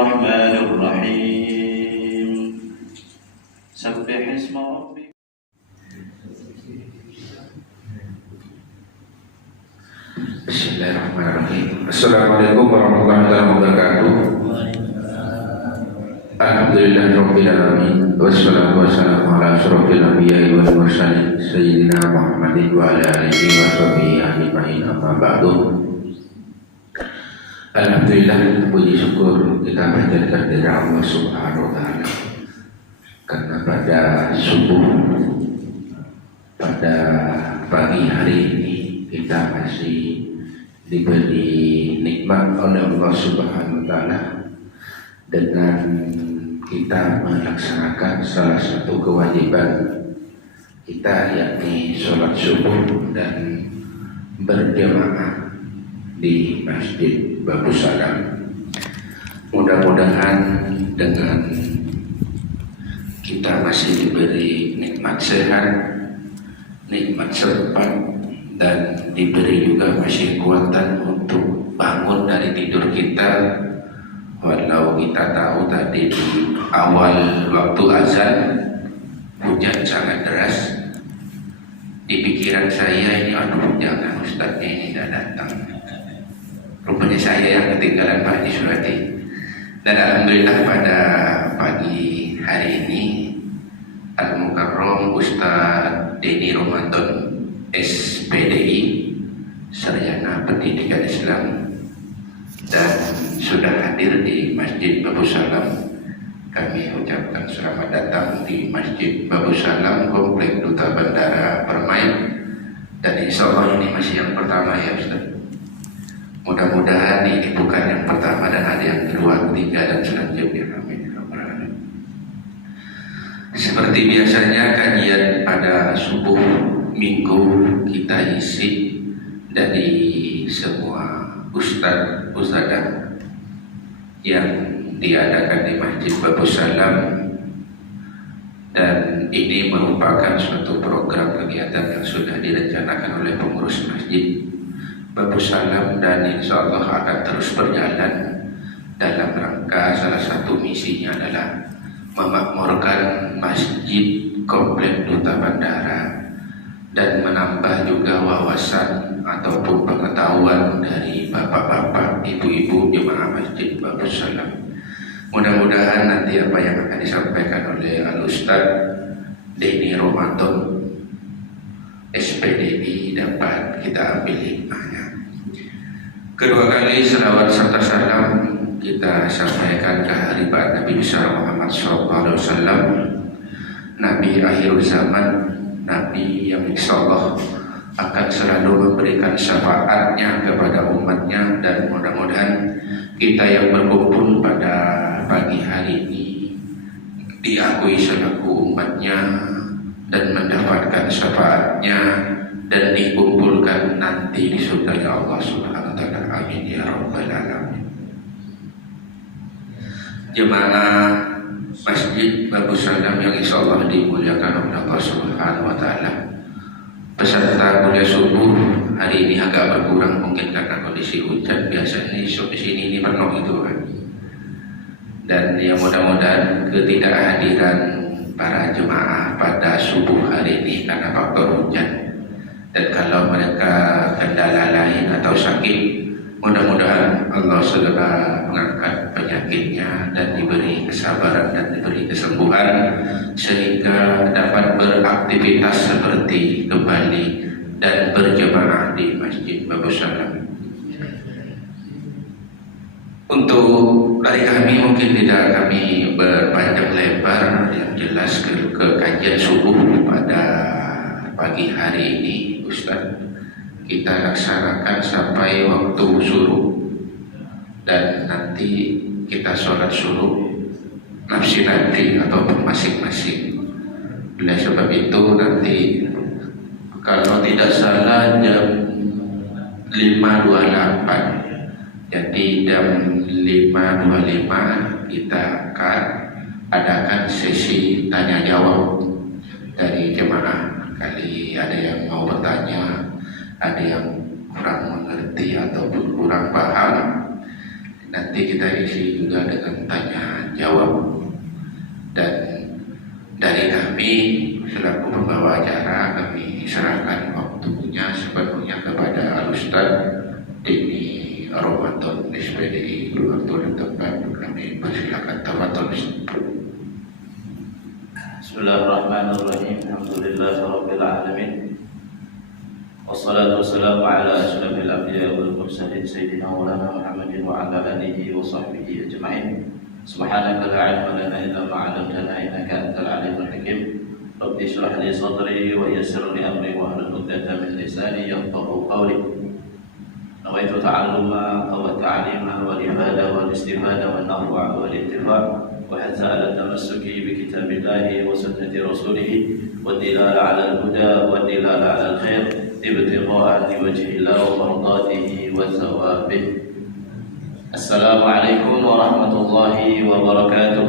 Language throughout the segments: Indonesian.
الرحمن الرحيم سبح اسم ربك. Bismillahirrahmanirrahim. Assalamualaikum warahmatullahi wabarakatuh. Alhamdulillahirabbil alamin. Wassalatu wassalamu ala asyrofil anbiya'i wal mursalin sayyidina Muhammadin wa ala alihi wa sahbihi ajmain, amma ba'du. Alhamdulillah, puji syukur kita panjatkan kepada Allah Subhanahu wa taala karena pada subuh pada pagi hari ini kita masih diberi nikmat oleh Allah Subhanahu wa taala dengan kita melaksanakan salah satu kewajiban kita, yakni sholat subuh dan berjamaah di Masjid Babus Salam. Mudah-mudahan dengan kita masih diberi nikmat sehat, nikmat sempat, dan diberi juga masih kekuatan untuk bangun dari tidur kita, walau kita tahu tadi di awal waktu azan hujan sangat deras. Di pikiran saya ini, aduh jangan ustadznya ini tidak datang, rupanya saya yang ketinggalan Pak Haji Surati. Dan alhamdulillah pada pagi hari ini Al-Mukarram Ustadz Denny Ramadan SPDI, Sarjana Pendidikan Islam, dan sudah hadir di Masjid Babus Salam. Kami ucapkan selamat datang di Masjid Babus Salam, Komplek Duta Bandara Permai. Dan insya Allah ini masih yang pertama ya Ustaz. Mudah-mudahan ini bukan yang pertama dan ada yang kedua, ketiga, dan selanjutnya. Amin. Seperti biasanya kajian pada subuh minggu kita isi dari semua ustadz yang diadakan di Masjid Babus Salam, dan ini merupakan suatu program kegiatan yang sudah direncanakan oleh pengurus Masjid Babus Salam dan insya Allah akan terus berjalan dalam rangka salah satu misinya adalah memakmurkan Masjid Komplek Duta Bandara dan menambah juga wawasan ataupun pengetahuan dari bapak-bapak, ibu-ibu jemaah Masjid Babus Salam. Mudah-mudahan nanti apa yang akan disampaikan oleh Al-Ustaz Denny Ramadan SPDI dapat kita ambil hikmahnya. Kedua kali selawat serta salam kita sampaikan ke hadirat Nabi besar Muhammad SAW, Nabi akhir zaman, Nabi yang insyaallah akan selalu memberikan syafaatnya kepada umatnya. Dan mudah-mudahan kita yang berkumpul pada pagi hari ini diakui selaku umatnya dan mendapatkan syafaatnya dan dikumpulkan nanti di surga Allah Subhanahu wa taala. Amin ya rabbal alamin. Jemaah Masjid Babus Salam yang insyaallah dimuliakan oleh Allah Subhanahu wa taala, peserta kuliah subuh hari ini agak berkurang mungkin karena kondisi hujan. Biasanya di sini ini penuh itu kan. Dan ya mudah-mudahan ketidakhadiran para jemaah pada subuh hari ini karena faktor hujan, dan kalau mereka kendala lain atau sakit, mudah-mudahan Allah segera mengangkat penyakitnya dan diberi kesabaran dan diberi kesembuhan sehingga dapat beraktivitas seperti kembali dan berjamaah di Masjid Babus Salam. Untuk dari kami mungkin tidak kami berpanjang lebar, yang jelas ke kajian subuh pada pagi hari ini Ustaz kita laksanakan sampai waktu suruh, dan nanti kita sholat suruh nafsi nanti ataupun masing-masing. Oleh sebab itu nanti kalau tidak salah jam 5.28, jadi jam 5.25 kita akan adakan sesi tanya jawab dari jemaah. Kali ada yang mau bertanya, ada yang kurang mengerti ataupun kurang paham, Nanti kita isi juga dengan tanya jawab. Dan dari kami selaku pembawa acara, kami serahkan waktunya sepenuhnya kepada Al-Ustaz Dini Ramadan SPDI Waktu dan tempat. Kami persilakan tafadhol. Bismillahirrahmanirrahim. Alhamdulillahirabbil alamin. Wassalatu wassalamu ala asyrafil anbiya'i wal mursalin sayyidina Maulana Muhammadin wa ala alihi wa sahbihi ajma'in. Subhanaka la 'ilma lana illa ma 'allamtana innaka antal 'alimul hakim. Rabbi shrah li sadri wa yassir li amri wa hlul 'uqdatam min lisani yafqahu qawli. Nawaitu ta'alluma wa ta'lima wal ibada wal istifada wan naf'a wal ittiba' wa hadza ala tamassuki bi kitabillahi wa sunnati rasulih wa dilala 'ala al-huda wa dilala 'ala al-khair ibtigha'a liwajhillah wa mardatihi wa thawabih. Assalamualaikum warahmatullahi wabarakatuh.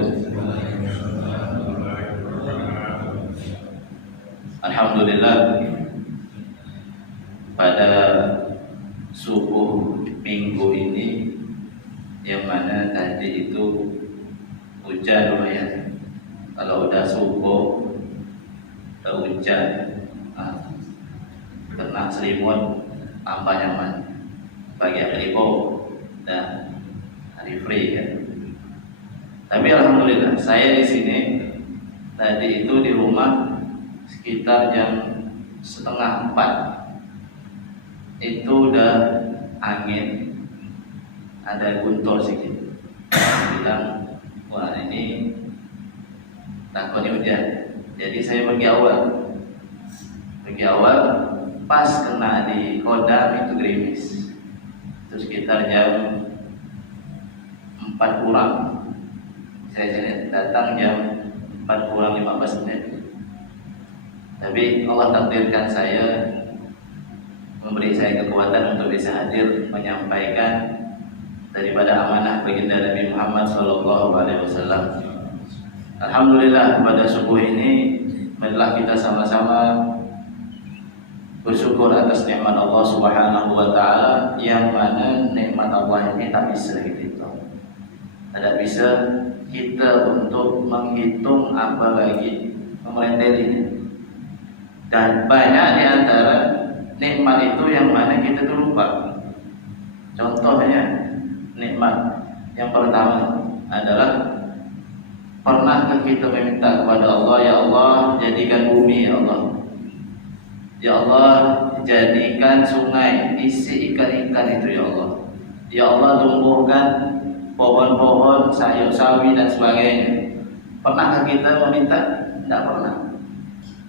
Alhamdulillah, pada subuh minggu ini yang mana tadi itu hujan lumayan. Kalau udah subuh hujan, kena selimut tambah nyaman. Pagi hari libur dan hari free ya. Tapi alhamdulillah saya di sini tadi itu di rumah sekitar jam 3:30 itu udah angin, ada guntur sedikit. Bilang wah ini takutnya hujan. Jadi saya pergi awal pas kena di Kodam itu gerimis. Itu sekitar jam 4 kurang. Saya datang jam 4 kurang 15 menit. Tapi Allah takdirkan saya, memberi saya kekuatan untuk bisa hadir menyampaikan daripada amanah baginda Nabi Muhammad SAW. Alhamdulillah, pada subuh ini marilah kita sama-sama bersyukur atas nikmat Allah Subhanahu wa taala, yang mana nikmat Allah ini tak bisa kita hitung. Tidak bisa kita untuk menghitung apalagi memerintelinya. Dan banyak di antara nikmat itu yang mana kita tuh lupa. Contohnya nikmat yang pertama adalah pernahkah kita meminta kepada Allah, ya Allah jadikan bumi ya Allah, ya Allah jadikan sungai isi ikan-ikan itu ya Allah, ya Allah tumbuhkan pohon-pohon sayur sawi dan sebagainya. Pernahkah kita meminta? Tidak pernah.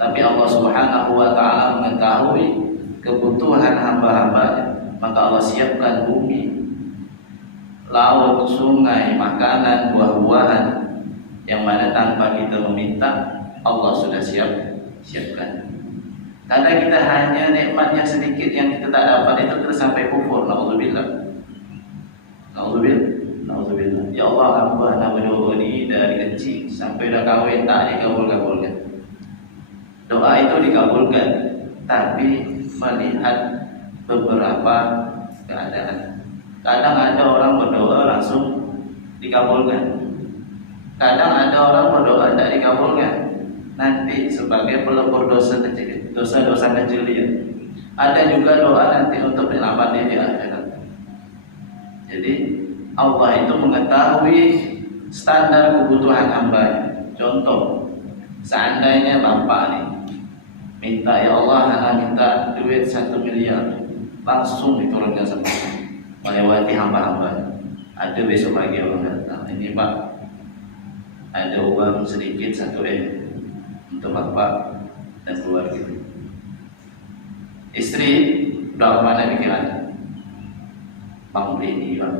Tapi Allah Subhanahu wa taala mengetahui kebutuhan hamba-hambanya, maka Allah siapkan bumi, laut, sungai, makanan, buah-buahan yang mana tanpa kita meminta Allah sudah siapkan. Kadang kita hanya nikmat yang sedikit yang kita tak dapat itu kita sampai kufur. Nauzubillah. Ya Allah, hamba nak berdoa ni dari kecil sampai dah kahwin tak dikabulkan. Doa itu dikabulkan, tapi melihat beberapa keadaan. Kadang ada orang berdoa langsung dikabulkan. Kadang ada orang berdoa tidak dikabulkan. Nanti sebagai pelebur dosa kecil, dosa-dosa kecil dia. Ada juga doa nanti untuk penyelamat dia di akhirat. Jadi Allah itu mengetahui standar kebutuhan hamba. Contoh, seandainya bapak nih minta, ya Allah anak minta duit 1 miliar, langsung diturunkan sama melewati hamba-hamba. Ada besok pagi orang datang, ini Pak ada uang sedikit 1 M untuk bapak dan keluarga. Istri udah mana pikiran? Bang beli ini, bang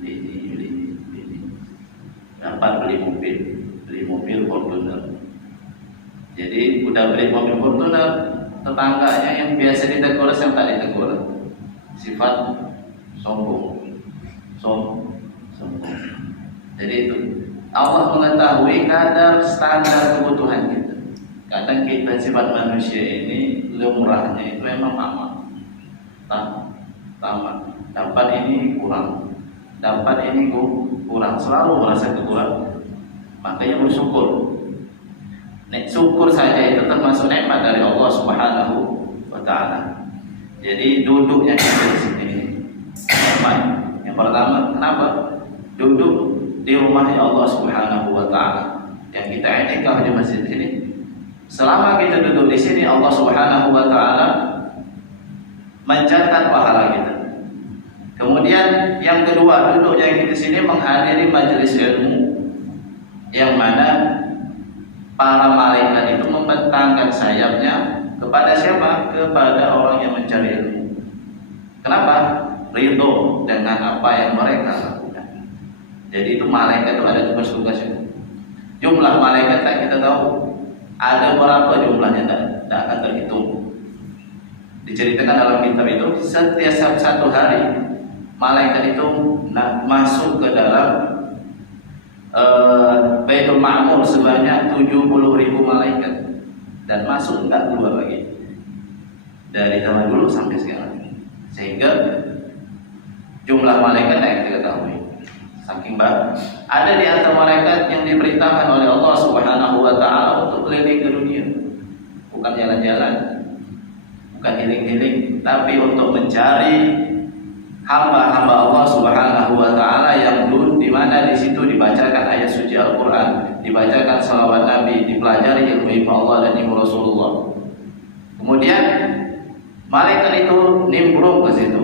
beli ini. Dapat beli mobil Fortuner. Jadi udah beli mobil Fortuner, tetangganya yang biasa ditegur yang tak ditegur, sifat sombong. Jadi itu Allah mengetahui kadar standar kebutuhan kita. Kadang kita sifat manusia ini lumrahnya itu memang tamak. Dapat ini kurang, dapat ini kurang, selalu merasa kekurangan. Makanya bersyukur. Syukur saja itu termasuk nikmat dari Allah Subhanahu wa taala. Jadi duduknya kita di sini nikmat. Yang pertama, kenapa? Duduk di rumahnya Allah Subhanahu wa taala. Yang kita i'tikaf di masjid ini. Selama kita duduk di sini, Allah Subhanahu wa taala mencatat pahala kita. Kemudian yang kedua, duduknya kita di sini menghadiri majelis ilmu, yang mana para malaikat itu membentangkan sayapnya kepada siapa? Kepada orang yang mencari ilmu. Kenapa? Ridho dengan apa yang mereka lakukan. Jadi itu malaikat itu ada tugas-tugasnya. Jumlah malaikat tak kita tahu. Ada berapa jumlahnya tak akan terhitung. Diceritakan dalam kitab itu, setiap satu hari malaikat itu masuk ke dalam Baitul Ma'mur sebanyak 70.000 malaikat, dan masuk enggak keluar lagi dari zaman dulu sampai sekarang. Sehingga jumlah malaikat yang kita ketahui saking banyak. Ada di antara malaikat yang diperintahkan oleh Allah Subhanahu wa taala untuk keliling ke dunia. Bukan jalan-jalan, bukan healing-healing, tapi untuk mencari hamba-hamba Allah Subhanahu wa taala yang di mana di situ dibacakan ayat suci Al-Qur'an, dibacakan salawat Nabi, dipelajari ilmu Allah dan ilmu Rasulullah. Kemudian malaikat itu nimbrung ke situ.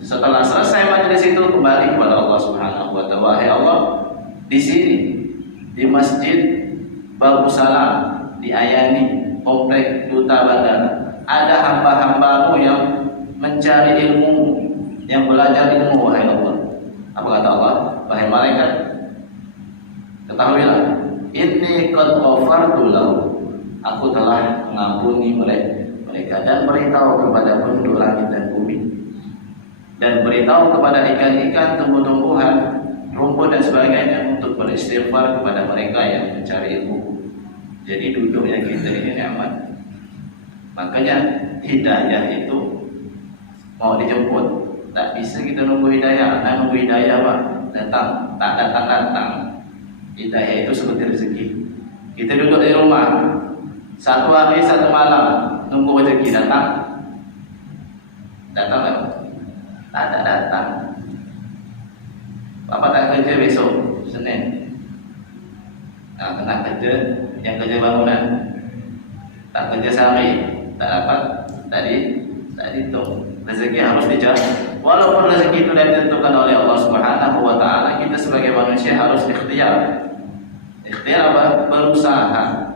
Setelah selesai majelis itu kembali kepada Allah Subhanahu wa taala. Wahai Allah, di sini di Masjid Bagus Salam di Ayani, Komplek Duta Bandara, ada hamba-hambamu yang mencari ilmu, yang belajar ilmu, wahai Allah. Apa kata Allah? Wahai malaikat, ketahuilah, inni qad ghafartu lahu. Aku telah mengampuni mereka, dan beritahu kepada penduduk langit dan bumi, dan beritahu kepada ikan-ikan, tumbuh-tumbuhan, rumput dan sebagainya untuk beristighfar kepada mereka yang mencari ilmu. Jadi duduknya kita ini nikmat. Makanya hidayah itu mau dijemput, tak bisa kita nunggu hidayah. Nunggu hidayah Pak, datang, tak datang. Hidayah itu seperti rezeki. Kita duduk di rumah satu hari satu malam nunggu rezeki datang tak? Tak datang. Bapak tak kerja besok Senin, kena kerja yang kerja bangunan, tak kerja sehari, tak dapat. Tadi hitung rezeki harus dicari. Walaupun rezeki itu ditentukan oleh Allah Subhanahu wa taala, kita sebagai manusia harus ikhtiar. Ikhtiar apa? Berusaha.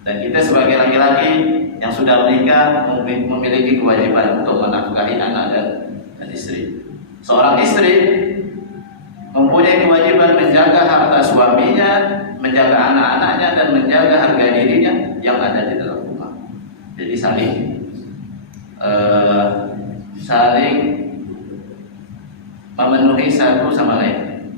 Dan kita sebagai laki-laki yang sudah menikah memiliki kewajiban untuk menafkahi anak dan istri. Seorang istri mempunyai kewajiban menjaga harta suaminya, menjaga anak-anaknya, dan menjaga harga dirinya yang ada di dalam rumah. Jadi saling memenuhi satu sama lain.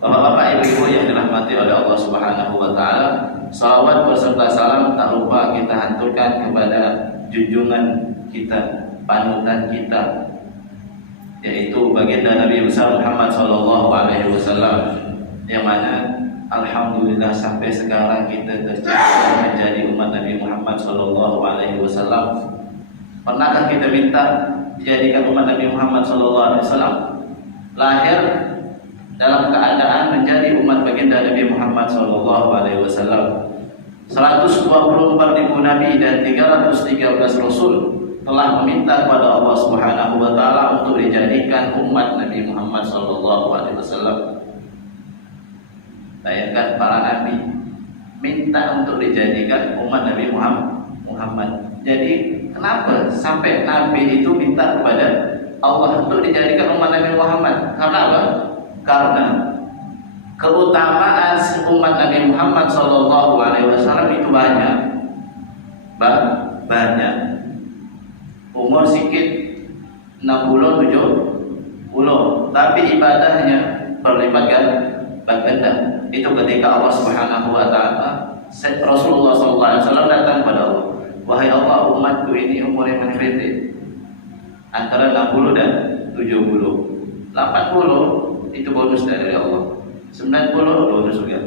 Bapak-bapak, ibu-ibu yang dirahmati oleh Allah Subhanahu wa taala, salawat beserta salam tak lupa kita haturkan kepada junjungan kita, panutan kita, yaitu baginda Nabi besar Muhammad sallallahu alaihi wasallam, yang mana alhamdulillah sampai sekarang kita tercipta menjadi umat Nabi Muhammad sallallahu alaihi wasallam. Pernahkah kita minta dijadikan umat Nabi Muhammad sallallahu alaihi wasallam? Lahir dalam keadaan menjadi umat baginda Nabi Muhammad sallallahu alaihi wasallam. 124.000 nabi dan 313 rasul telah meminta kepada Allah Subhanahu wa taala untuk dijadikan umat Nabi Muhammad sallallahu alaihi wasallam. Bayangkan para nabi minta untuk dijadikan umat Nabi Muhammad. Jadi kenapa sampai nabi itu minta kepada Allah untuk dijadikan umat Nabi Muhammad? Karena apa? Karena keutamaan umat Nabi Muhammad sallallahu alaihi wasallam itu banyak. Umur sikit 60 70, tapi ibadahnya berlipat ganda. Itu ketika Allah Subhanahu wa taala, Rasulullah sallallahu alaihi wasallam datang kepada Allah. Wahai Allah, umatku ini umurnya pendek. antara 60 dan 70. 80 itu bonus dari Allah. 90 bonus juga.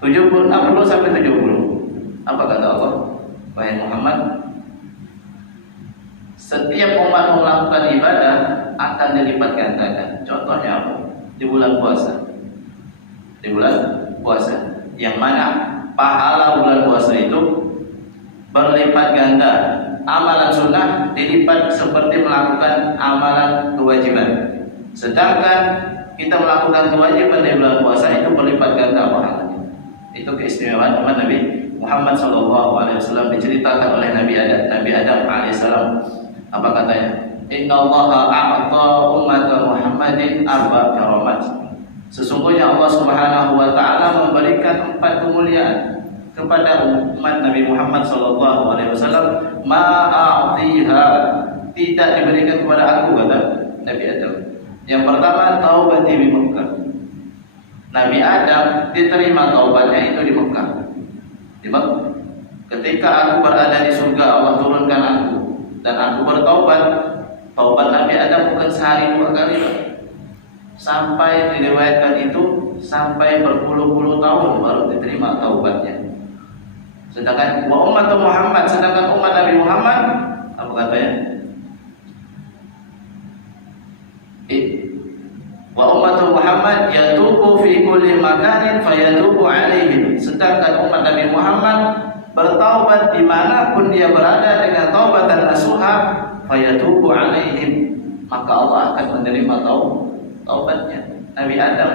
60 sampai 70. Apa kata Allah? Wahai Muhammad, setiap umat melakukan ibadah akan dilipat gandakan. Contohnya apa? Di bulan puasa. Di bulan puasa, yang mana pahala bulan puasa itu berlipat ganda. Amalan sunnah dilipat seperti melakukan amalan kewajiban. Sedangkan kita melakukan kewajiban di bulan puasa itu berlipat ganda pahalanya. Itu keistimewaan umat Nabi Muhammad SAW, diceritakan oleh Nabi Adam alaihissalam. Apa katanya? Inna Allaha a'ta ummata Muhammadin arba karamat. Sesungguhnya Allah Subhanahu wa taala memberikan 4 kemuliaan kepada umat Nabi Muhammad SAW. Ma'atiha, tidak diberikan kepada aku, kata Nabi Adam. Yang pertama, taubati di Mekah. Nabi Adam diterima taubatnya itu di Mekah. Di Mekah. Ketika aku berada di surga, Allah turunkan aku dan aku bertaubat. Taubat Nabi Adam bukan sehari 2 kali, Pak. Sampai diriwayatkan itu sampai berpuluh-puluh tahun baru diterima taubatnya. Sedangkan wa umat Muhammad, sedangkan umat Nabi Muhammad, apa katanya? Wa umat Muhammad yatubu fi kulli makanin fayatubu alaihim. Sedangkan umat Nabi Muhammad bertaubat dimanapun dia berada dengan taubat dan nasuha, fayatubu alaihim, maka Allah akan menerima taubatnya. Nabi Adam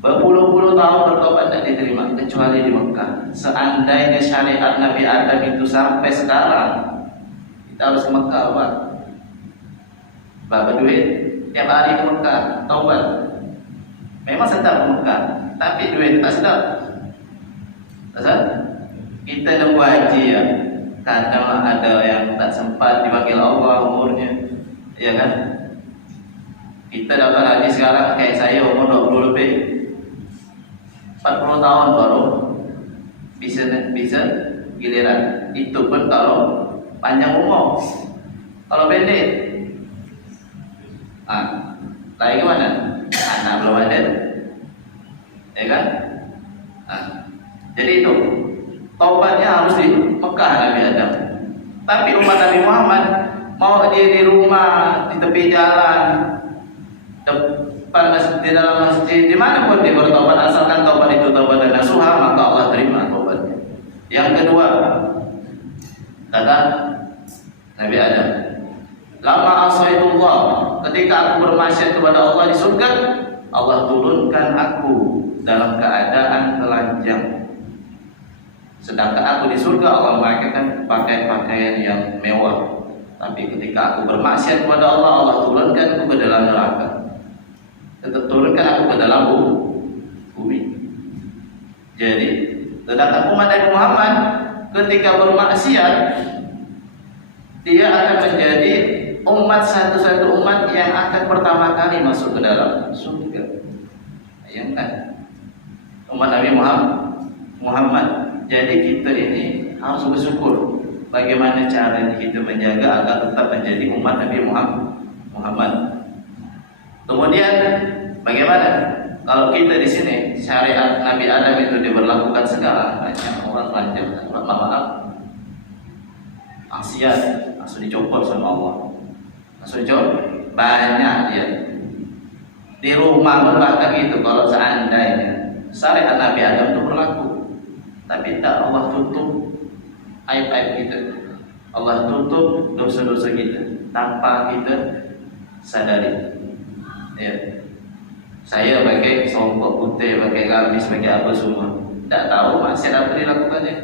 berpuluh-puluh tahun bertobat tidak diterima kecuali di Mekah. Seandainya syariat Nabi Adam itu sampai sekarang, kita harus ke Mekah, Pak. Bapak duit tiap hari ke Mekah taubat. Memang sedap ke Mekah, tapi duit tak sedap. Asal kita nunggu haji ya. Kadang ada yang tak sempat dipanggil Allah umurnya, ya kan? Kita dapat haji sekarang kayak saya umur 20 lebih, 40 tahun baru bisa giliran. Itu pun kalau panjang umur. Kalau pendek, lagi mana? Anak belum ada, ya kan? Jadi itu taubatnya harus di Mekah Nabi Adam. Tapi umat Nabi Muhammad mau dia di rumah, di tepi jalan, depan masjid, di dalam masjid, di mana pun dia bertaubat, asalkan taubat itu taubat dan nasuha, maka Allah terima taubatnya. Yang kedua, kata Nabi Adam, lama asaitullah, ketika aku bermaksiat kepada Allah di surga, Allah turunkan aku dalam keadaan telanjang. Sedangkan aku di surga Allah mengatakan pakai pakaian yang mewah. Tapi ketika aku bermaksiat kepada Allah, Allah turunkan aku ke dalam neraka. Tetap turunkan aku ke dalam bumi. Jadi, sedangkan umat Nabi Muhammad ketika bermaksiat, dia akan menjadi satu-satu umat yang akan pertama kali masuk ke dalam surga. Bayangkan, umat Nabi Muhammad. Jadi kita ini harus bersyukur bagaimana cara kita menjaga agar tetap menjadi umat Nabi Muhammad. Kemudian bagaimana kalau kita di sini syariat Nabi Adam itu diberlakukan sekarang, banyak orang lanjut, maaf, maksiat langsung dicopot sama Allah, langsung dicopot, banyak dia di rumah bahkan itu. Kalau seandainya syariat Nabi Adam itu berlaku, tapi tak, Allah tutup aib-aib kita, Allah tutup dosa-dosa kita tanpa kita sadari. Ya, saya pakai songkok putih, pakai gamis, pakai apa semua, tak tahu maksiat apa dilakukannya,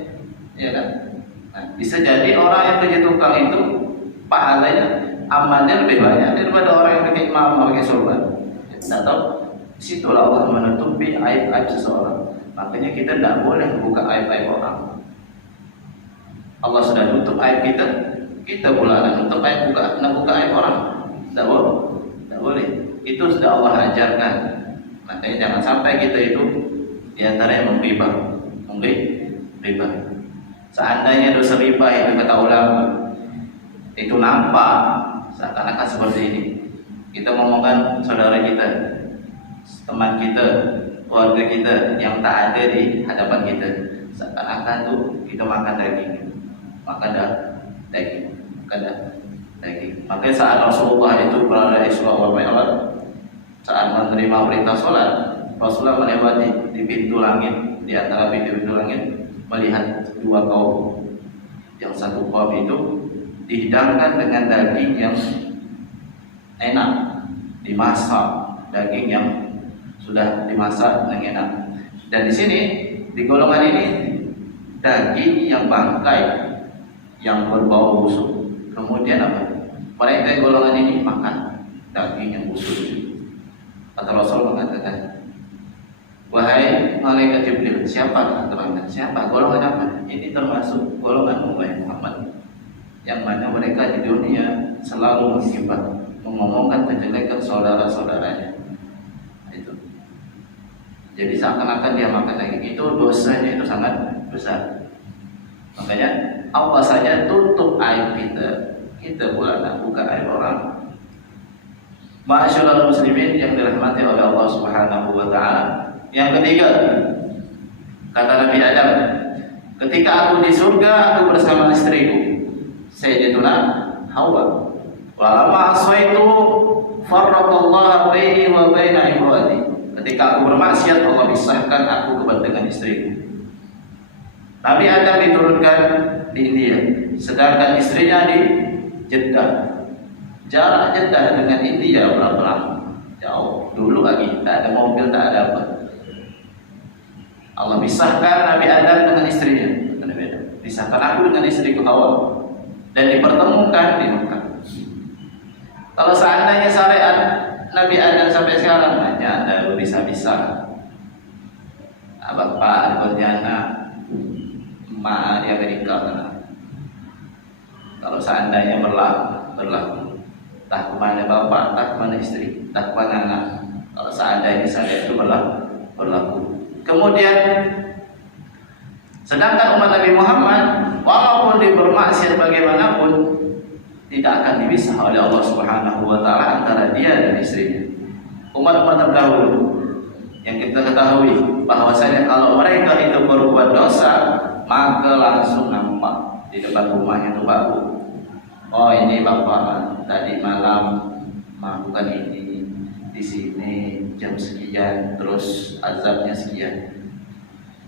ya kan? Nah, bisa jadi orang yang kerja tukang itu pahalanya, amalnya lebih banyak daripada orang yang pakai imam, pakai sorban. Tak tahu. Situlah Allah menutupi aib-aib seseorang. Makanya kita tidak boleh buka aib-aib orang. Allah sudah tutup aib kita, kita pula akan tutup aib buka aib orang. Tidak boleh. Itu sudah Allah ajarkan. Makanya jangan sampai kita itu diantaranya riba. Seandainya dosa riba itu kata ulama itu nampak seakan-akan seperti ini. Kita ngomongkan saudara kita, teman kita, keluarga kita yang tak ada di hadapan kita, seakan-akan tuh kita makan daging, makan daging. Makanya saat Rasulullah itu berada di Isra wal Mi'raj, saat menerima perintah sholat, Rasulullah melewati di pintu langit, di antara pintu langit, melihat dua kaum. Yang satu kaum itu dihidangkan dengan daging yang enak, dimasak, daging yang sudah dimasak dengan enak. Dan di sini di golongan ini daging yang bangkai, yang berbau busuk. Kemudian apa? Mereka golongan ini makan daging yang busuk. Kata Rasul mengatakan, wahai malaikat Jibril, siapa terangkan? Siapa? Golongan apa? Ini termasuk golongan umat Muhammad, yang mana mereka di dunia selalu menghibah, mengomongkan kejelekan saudara-saudaranya. Itu. Jadi seakan-akan dia makan daging, itu dosanya itu sangat besar. Makanya Allah saja tutup aib kita pula nak buka aib orang. Ma'asyiral muslimin yang dirahmati oleh Allah Subhanahu wa taala. Yang ketiga, kata Nabi Adam, ketika aku di surga, aku bersama istriku Sayyidatuna Hawa. Wa lama asaitu farraqallahu baini wa baina ibadi. Ketika aku bermaksiat, Allah pisahkan aku dengan istriku. Nabi Adam diturunkan di India, sedangkan istrinya di Jeddah. Jarak Jeddah dengan India berapa lama? Jauh. Dulu lagi tak ada mobil, tak ada apa. Allah pisahkan Nabi Adam dengan istrinya. Pisahkan aku dengan istriku Hawa, dan dipertemukan di Mekah. Kalau seandainya syariat Nabi Adam sampai sekarang hanya ada bisa-bisa. Bapak berjana, emak di Amerika sana. Kalau seandainya berlaku, tak kemana bapak, tak kemana istri, tak kemana anak. Kalau seandainya syariat itu berlaku. Kemudian, sedangkan umat Nabi Muhammad, walaupun dia bermaksiat bagaimanapun, tidak akan dipisah oleh Allah Subhanahu wa taala antara dia dan istrinya. Umat-umat terdahulu yang kita ketahui bahwasanya kalau mereka itu berbuat dosa, maka langsung nampak di depan rumahnya itu baru. Oh, ini bapak tadi malam melakukan ini di sini jam sekian, terus azabnya sekian.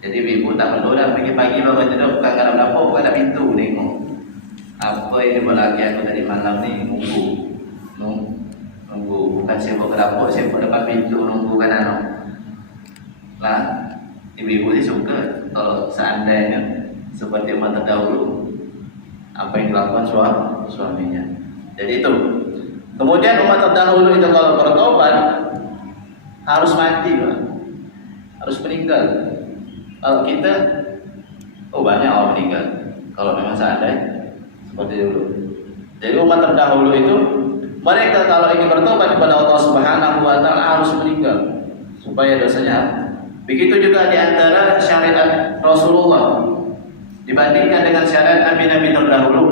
Jadi ibu tak berdoa pagi-pagi bapak tidur bukan karena dapur, bukan ada pintu nengok. Apa ini lagi aku tadi malam ni nunggu bukan siapa ke dapur, siapa depan pintu nunggu kan anak. Lah, ibu-ibu sih suka kalau seandainya seperti umat terdahulu apa yang dilakukan suaminya. Jadi itu. Kemudian umat terdahulu itu kalau bertobat harus mati, Pak. Harus meninggal. Kalau kita banyak orang meninggal. Kalau memang seandainya seperti dulu. Jadi umat terdahulu itu mereka kalau ingin bertobat kepada Allah Subhanahu wa taala harus meninggal supaya dosanya. Begitu juga di antara syariat Rasulullah dibandingkan dengan syariat Nabi-Nabi terdahulu,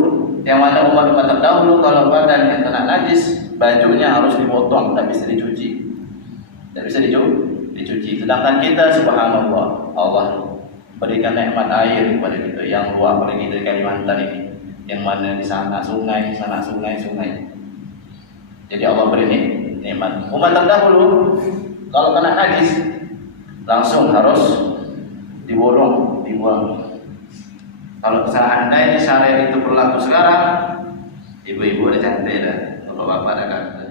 yang mana umat-umat terdahulu kalau badan yang kena najis, bajunya harus dipotong, tak bisa dicuci. Tak bisa dicuci. Sedangkan kita subhanallah, Allah berikan nikmat air kepada kita yang luar apalagi dari Kalimantan ini, yang mana di sana sungai. Jadi Allah beri nikmat. Umat terdahulu kalau kena najis langsung harus dibuang. Kalau seandainya syariat itu berlaku sekarang, ibu-ibu ada cantik dah, kalau bapak ada